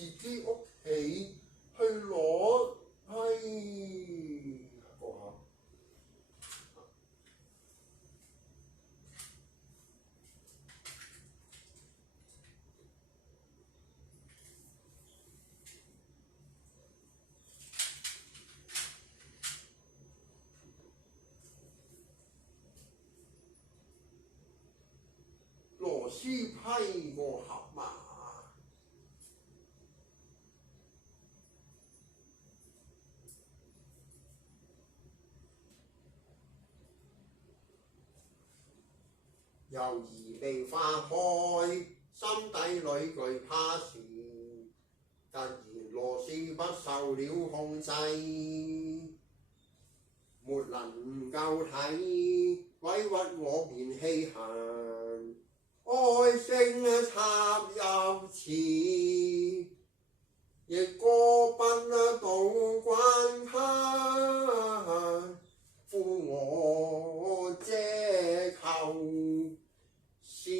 自己屋企去攞，講下。螺絲批個盒嘛，猶疑未化開，心底裏懼怕時，突然螺絲不受了控制，沒能夠睇，委屈我便氣痕。哀聲插入詞，亦過不到關卡，呼我借求是。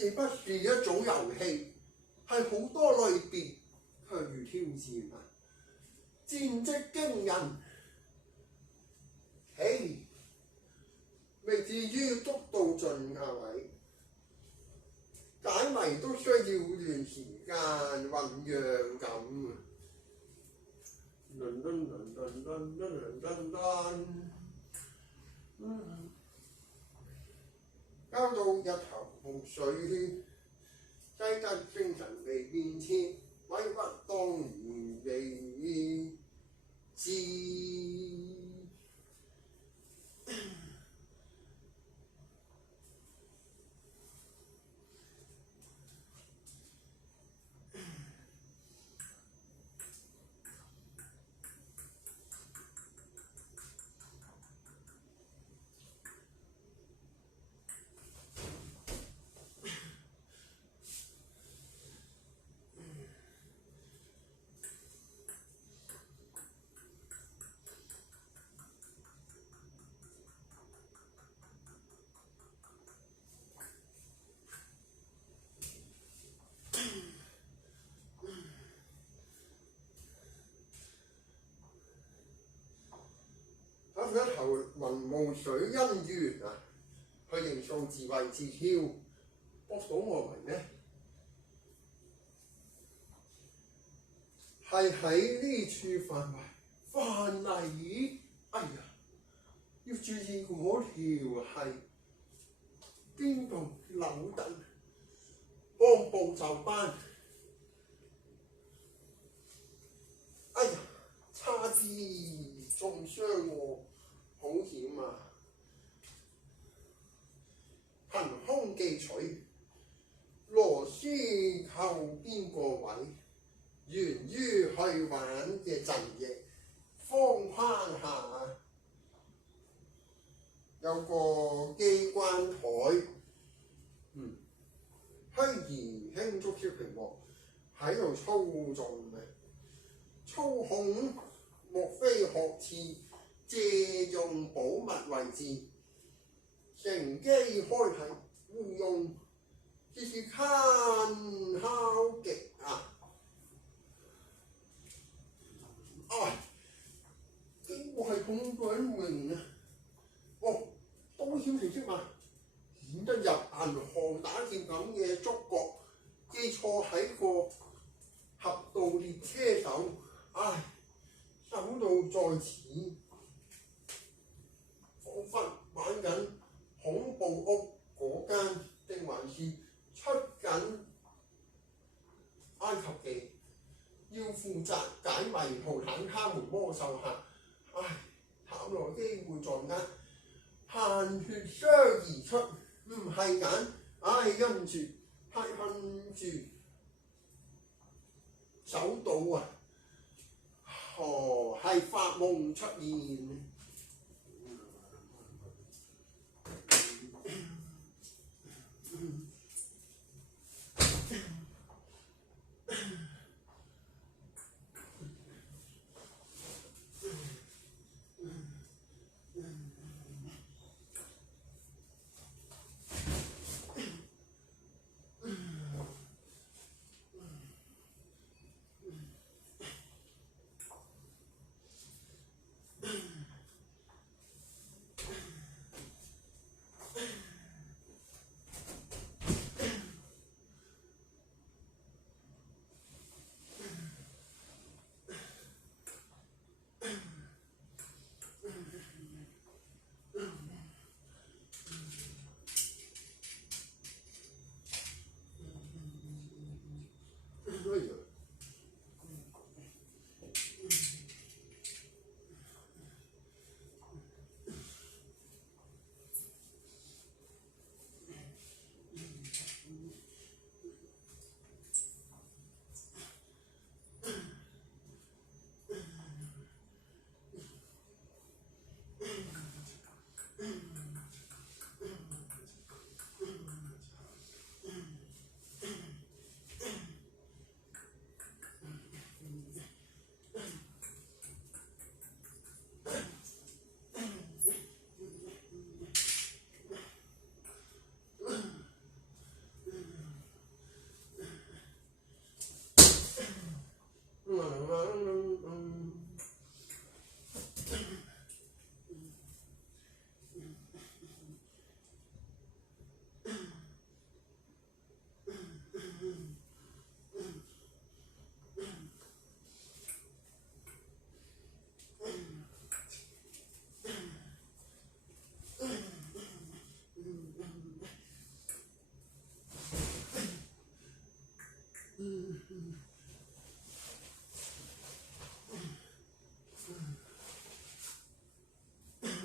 這不是一種遊戲，係好多類別，卻如挑戰啊！戰績驚人，未至於捉到盡啊位，解謎都需要段時間醖釀咁。交到一頭霧水，擠得精神未變遷，委屈當然未知。一頭雲霧水姻緣啊，佢認數自慧自囂，搏到我為咩？係喺呢處範圍犯例，哎呀，要注意嗰條係邊度扭躉，按部就班。哎呀，差啲中傷喎！好險啊！憑空記取，螺絲扣邊個位，源於去玩嘅陣營方框下有個機關台，虛擬輕觸超屏幕喺度操縱嘅，操控莫非學似借用保密位置，乘機開啟互用，只是攤敲極啊！呢個係咁鬼榮啊！多險成績嘛，顯得入銀行打劫咁嘅觸覺，記錯喺個俠盜獵車手，手到在此。彷彿玩緊恐怖屋嗰間，定還是出緊埃及記，要負責解謎圖坦卡門魔獸客。探來機會在握，閒血相而出，唔係揀，因住太恨住手到啊！係發夢出現。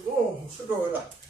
哦，出咗去啦〜